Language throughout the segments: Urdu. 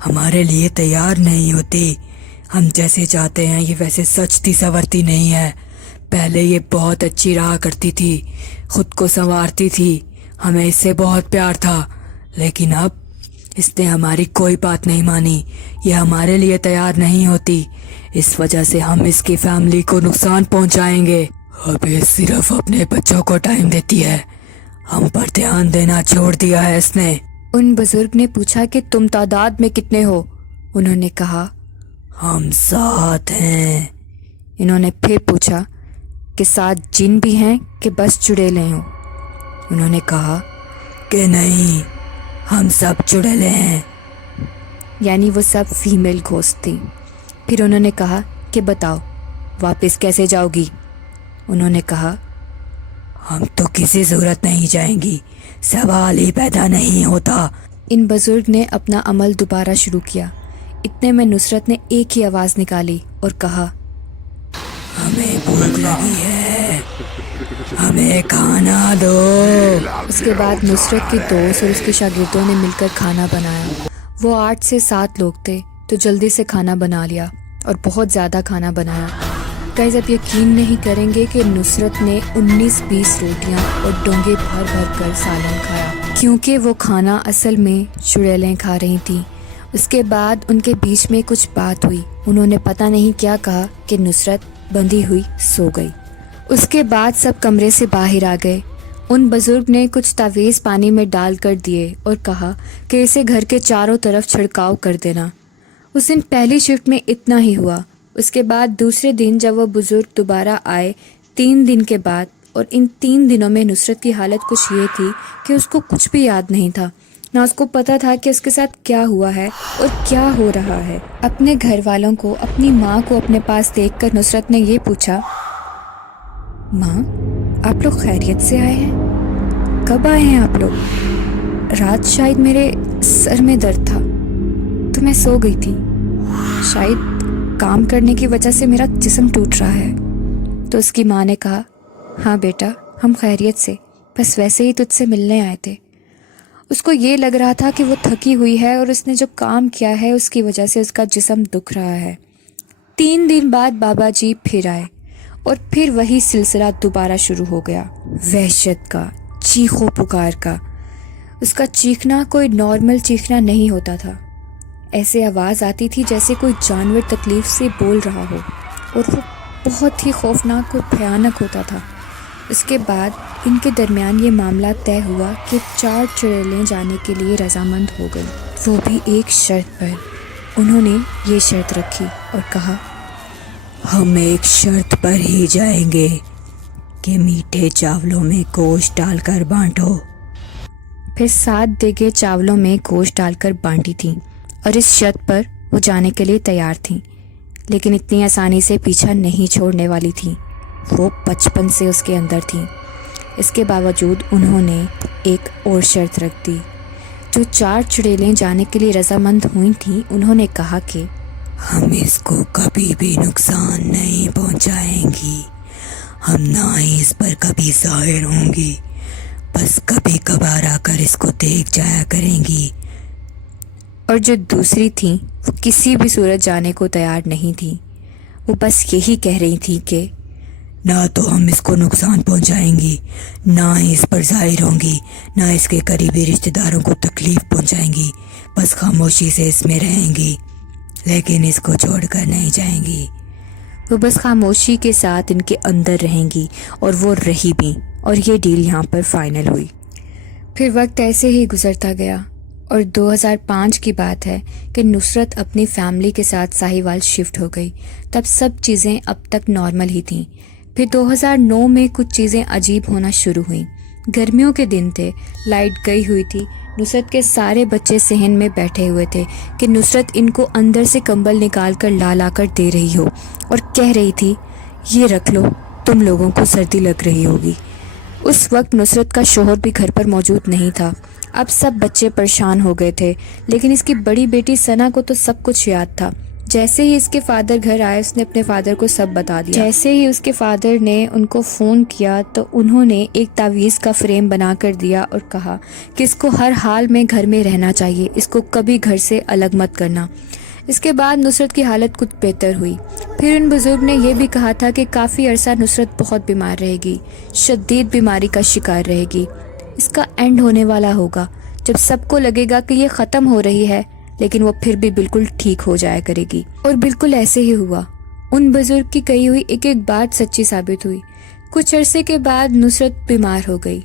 ہمارے لیے تیار نہیں ہوتی. ہم جیسے چاہتے ہیں یہ ویسے سچتی سنورتی نہیں ہے. پہلے یہ بہت اچھی رہا کرتی تھی, خود کو سنوارتی تھی, ہمیں اس سے بہت پیار تھا, لیکن اب اس نے ہماری کوئی بات نہیں مانی. یہ ہمارے لیے تیار نہیں ہوتی, اس وجہ سے ہم اس کی فیملی کو نقصان پہنچائیں گے. اب یہ صرف اپنے بچوں کو ٹائم دیتی ہے, ہم پر دھیان دینا چھوڑ دیا ہے اس نے. ان بزرگ نے پوچھا کہ تم تعداد میں کتنے ہو؟ انہوں نے کہا ہم 7 ہیں. انہوں نے پھر پوچھا کہ 7 جن بھی ہیں کہ بس چڑیلے ہوں؟ انہوں نے کہا کہ نہیں, ہم سب چڑیلے ہیں. یعنی وہ سب فیمیل گھوسٹ تھیں. پھر انہوں نے کہا کہ بتاؤ واپس کیسے جاؤ گی؟ انہوں نے کہا ہم تو کسی صورت نہیں جائیں گی, سوال ہی پیدا نہیں ہوتا. ان بزرگ نے اپنا عمل دوبارہ شروع کیا. اتنے میں نصرت نے ایک ہی آواز نکالی اور کہا ہمیں بھوک لگی ہے, ہمیں کھانا دو. اس کے بعد نصرت کے دوست اور اس کے شاگردوں نے مل کر کھانا بنایا. وہ 8 سے 7 لوگ تھے تو جلدی سے کھانا بنا لیا اور بہت زیادہ کھانا بنایا. گائز آپ یقین نہیں کریں گے کہ نصرت نے 19-20 روٹیاں اور ڈونگے بھر بھر کر سالن کھایا, کیونکہ وہ کھانا اصل میں چڑیلیں کھا رہی تھیں. اس کے بعد ان کے بیچ میں کچھ بات ہوئی. انہوں نے پتہ نہیں کیا کہا کہ نصرت بندھی ہوئی سو گئی. اس کے بعد سب کمرے سے باہر آ گئے. ان بزرگ نے کچھ تعویذ پانی میں ڈال کر دیے اور کہا کہ اسے گھر کے چاروں طرف چھڑکاؤ کر دینا. اس دن پہلی شفٹ میں اتنا ہی ہوا. اس کے بعد دوسرے دن جب وہ بزرگ دوبارہ آئے 3 دن کے بعد, اور ان 3 دنوں میں نصرت کی حالت کچھ یہ تھی کہ اس کو کچھ بھی یاد نہیں تھا, نہ اس کو پتا تھا کہ اس کے ساتھ کیا ہوا ہے اور کیا ہو رہا ہے. اپنے گھر والوں کو, اپنی ماں کو اپنے پاس دیکھ کر نصرت نے یہ پوچھا ماں آپ لوگ خیریت سے آئے ہیں؟ کب آئے ہیں آپ لوگ؟ رات شاید میرے سر میں درد تھا تو میں سو گئی تھی. شاید کام کرنے کی وجہ سے میرا جسم ٹوٹ رہا ہے. تو اس کی ماں نے کہا ہاں بیٹا ہم خیریت سے, بس ویسے ہی تجھ سے ملنے آئے تھے. اس کو یہ لگ رہا تھا کہ وہ تھکی ہوئی ہے اور اس نے جو کام کیا ہے اس کی وجہ سے اس کا جسم دکھ رہا ہے. 3 دن بعد بابا جی پھر آئے اور پھر وہی سلسلہ دوبارہ شروع ہو گیا. وحشت کا, چیخو پکار کا. اس کا چیخنا کوئی نارمل چیخنا نہیں ہوتا تھا. ایسے آواز آتی تھی جیسے کوئی جانور تکلیف سے بول رہا ہو, اور وہ بہت ہی خوفناک اور بھیانک ہوتا تھا. اس کے بعد ان کے درمیان یہ معاملہ طے ہوا کہ 4 چڑیلیں جانے کے لیے رضامند ہو گئی, وہ بھی ایک شرط پر. انہوں نے یہ شرط رکھی اور کہا ہم ایک شرط پر ہی جائیں گے کہ میٹھے چاولوں میں گوشت ڈال کر بانٹو. پھر 7 دیگیں چاولوں میں گوشت ڈال کر بانٹی تھیں, اور اس شرط پر وہ جانے کے لیے تیار تھیں, لیکن اتنی آسانی سے پیچھا نہیں چھوڑنے والی تھیں. وہ بچپن سے اس کے اندر تھیں. اس کے باوجود انہوں نے ایک اور شرط رکھ دی. جو 4 چڑیلیں جانے کے لیے رضامند ہوئی تھیں انہوں نے کہا کہ ہم اس کو کبھی بھی نقصان نہیں پہنچائیں گی, ہم نہ ہی اس پر کبھی ظاہر ہوں گی, بس کبھی کبھار آ کر اس کو دیکھ جایا کریں گی. اور جو دوسری تھیں وہ کسی بھی صورت جانے کو تیار نہیں تھیں. وہ بس یہی کہہ رہی تھیں کہ نہ تو ہم اس کو نقصان پہنچائیں گی, نہ ہی اس پر ظاہر ہوں گی, نہ اس کے قریبی رشتہ داروں کو تکلیف پہنچائیں گی, بس خاموشی سے اس میں رہیں گی, لیکن اس کو چھوڑ کر نہیں جائیں گی. وہ بس خاموشی کے ساتھ ان کے اندر رہیں گی, اور وہ رہی بھی, اور یہ ڈیل یہاں پر فائنل ہوئی. پھر وقت ایسے ہی گزرتا گیا, اور 2005 کی بات ہے کہ نصرت اپنی فیملی کے ساتھ ساہیوال شفٹ ہو گئی. تب سب چیزیں اب تک نارمل ہی تھیں. پھر 2009 میں کچھ چیزیں عجیب ہونا شروع ہوئیں. گرمیوں کے دن تھے, لائٹ گئی ہوئی تھی. نصرت کے سارے بچے صحن میں بیٹھے ہوئے تھے کہ نصرت ان کو اندر سے کمبل نکال کر لا کر دے رہی ہو, اور کہہ رہی تھی یہ رکھ لو, تم لوگوں کو سردی لگ رہی ہوگی. اس وقت نصرت کا شوہر بھی گھر پر موجود نہیں تھا. اب سب بچے پریشان ہو گئے تھے, لیکن اس کی بڑی بیٹی ثنا کو تو سب کچھ یاد تھا. جیسے ہی اس کے فادر گھر آئے اس نے اپنے فادر کو سب بتا دیا۔ جیسے ہی اس کے فادر نے ان کو فون کیا تو انہوں نے ایک تعویذ کا فریم بنا کر دیا اور کہا کہ اس کو ہر حال میں گھر میں رہنا چاہیے، اس کو کبھی گھر سے الگ مت کرنا۔ اس کے بعد نصرت کی حالت کچھ بہتر ہوئی۔ پھر ان بزرگ نے یہ بھی کہا تھا کہ کافی عرصہ نصرت بہت بیمار رہے گی، شدید بیماری کا شکار رہے گی، اس کا اینڈ ہونے والا ہوگا جب سب کو لگے گا کہ یہ ختم ہو رہی ہے، لیکن وہ پھر بھی بالکل ٹھیک ہو جایا کرے گی۔ اور بالکل ایسے ہی ہوا۔ ان بزرگ کی کہی ہوئی ایک ایک بات سچی ثابت ہوئی۔ کچھ عرصے کے بعد نصرت بیمار ہو گئی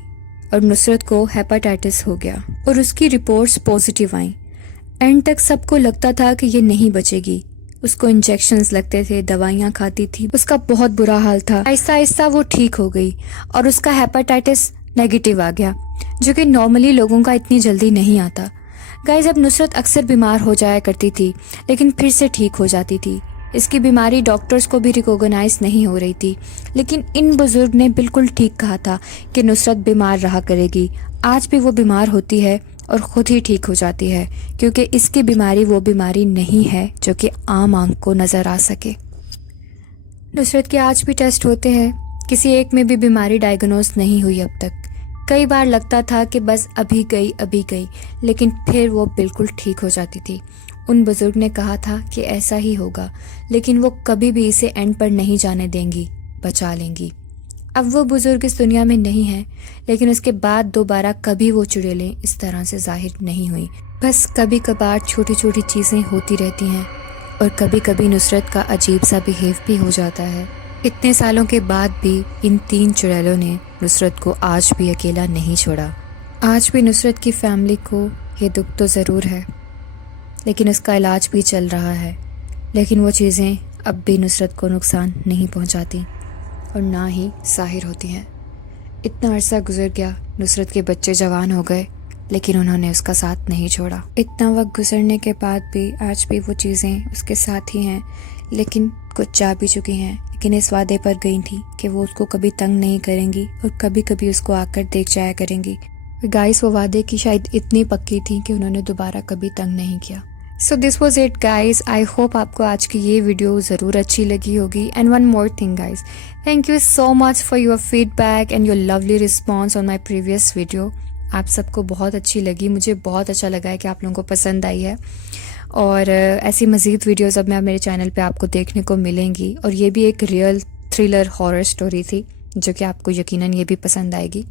اور نصرت کو ہیپاٹائٹس ہو گیا اور اس کی رپورٹس پازیٹیو آئیں۔ اینڈ تک سب کو لگتا تھا کہ یہ نہیں بچے گی۔ اس کو انجیکشنز لگتے تھے، دوائیاں کھاتی تھی، اس کا بہت برا حال تھا۔ آہستہ آہستہ وہ ٹھیک ہو گئی اور اس کا ہیپاٹائٹس نیگیٹو آ گیا، جو کہ نارملی لوگوں کا اتنی جلدی نہیں آتا۔ گائز، اب نصرت اکثر بیمار ہو جایا کرتی تھی لیکن پھر سے ٹھیک ہو جاتی تھی۔ اس کی بیماری ڈاکٹرز کو بھی ریکوگنائز نہیں ہو رہی تھی، لیکن ان بزرگ نے بالکل ٹھیک کہا تھا کہ نصرت بیمار رہا کرے گی۔ آج بھی وہ بیمار ہوتی ہے اور خود ہی ٹھیک ہو جاتی ہے، کیونکہ اس کی بیماری وہ بیماری نہیں ہے جو کہ عام آنکھ کو نظر آ سکے۔ نصرت کے آج بھی ٹیسٹ ہوتے ہیں، کسی ایک میں بھی بیماری ڈائیگنوز نہیں ہوئی اب تک۔ کئی بار لگتا تھا کہ بس ابھی گئی، لیکن پھر وہ بالکل ٹھیک ہو جاتی تھی۔ ان بزرگ نے کہا تھا کہ ایسا ہی ہوگا، لیکن وہ کبھی بھی اسے اینڈ پر نہیں جانے دیں گی، بچا لیں گی۔ اب وہ بزرگ اس دنیا میں نہیں ہیں، لیکن اس کے بعد دوبارہ کبھی وہ چڑیلیں اس طرح سے ظاہر نہیں ہوئی۔ بس کبھی کبھار چھوٹی چھوٹی چیزیں ہوتی رہتی ہیں اور کبھی کبھی نصرت کا عجیب سا بیہیو بھی ہو جاتا ہے۔ اتنے سالوں کے بعد بھی ان 3 چڑیلوں نے نصرت کو آج بھی اکیلا نہیں چھوڑا۔ آج بھی نصرت کی فیملی کو یہ دکھ تو ضرور ہے، لیکن اس کا علاج بھی چل رہا ہے، لیکن وہ چیزیں اب بھی نصرت کو نقصان نہیں پہنچاتی اور نہ ہی ظاہر ہوتی ہیں۔ اتنا عرصہ گزر گیا، نصرت کے بچے جوان ہو گئے، لیکن انہوں نے اس کا ساتھ نہیں چھوڑا۔ اتنا وقت گزرنے کے بعد بھی آج بھی وہ چیزیں اس کے ساتھ ہی ہیں، لیکن کچھ جا بھی چکی ہیں، لیکن اس وعدے پر گئی تھی کہ وہ اس کو کبھی تنگ نہیں کریں گی اور کبھی کبھی اس کو آ کر دیکھ جایا کریں گی۔ گائز، وہ وعدے کی شاید اتنی پکی تھی کہ انہوں نے دوبارہ کبھی تنگ نہیں کیا۔ So this was it guys, I hope آپ کو آج کی یہ ویڈیو ضرور اچھی لگی ہوگی۔ And one more thing guys, thank you so much for your feedback and your lovely response on my previous video. آپ سب کو بہت اچھی لگی، مجھے بہت اچھا لگا ہے کہ آپ لوگوں کو پسند آئی ہے، اور ایسی مزید ویڈیوز اب میرے چینل پہ آپ کو دیکھنے کو ملیں گی، اور یہ بھی ایک ریئل تھرلر ہارر سٹوری تھی جو کہ آپ کو یقیناً یہ بھی پسند آئے گی،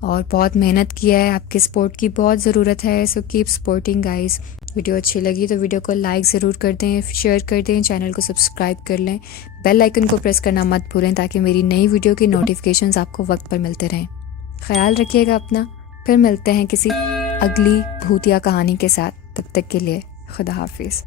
اور بہت محنت کیا ہے، آپ کے سپورٹ کی بہت ضرورت ہے، so keep supporting guys. Video اچھی لگی تو ویڈیو کو لائک ضرور کر دیں، شیئر کر دیں، چینل کو سبسکرائب کر لیں، بیل آئیکن کو پریس کرنا مت بھولیں تاکہ میری نئی ویڈیو کی نوٹیفیکیشنز آپ کو وقت پر ملتے رہیں۔ خیال رکھیے گا اپنا، پھر ملتے ہیں کسی اگلی بھوتیا کہانی کے ساتھ، تب تک کے لیے خدا حافظ۔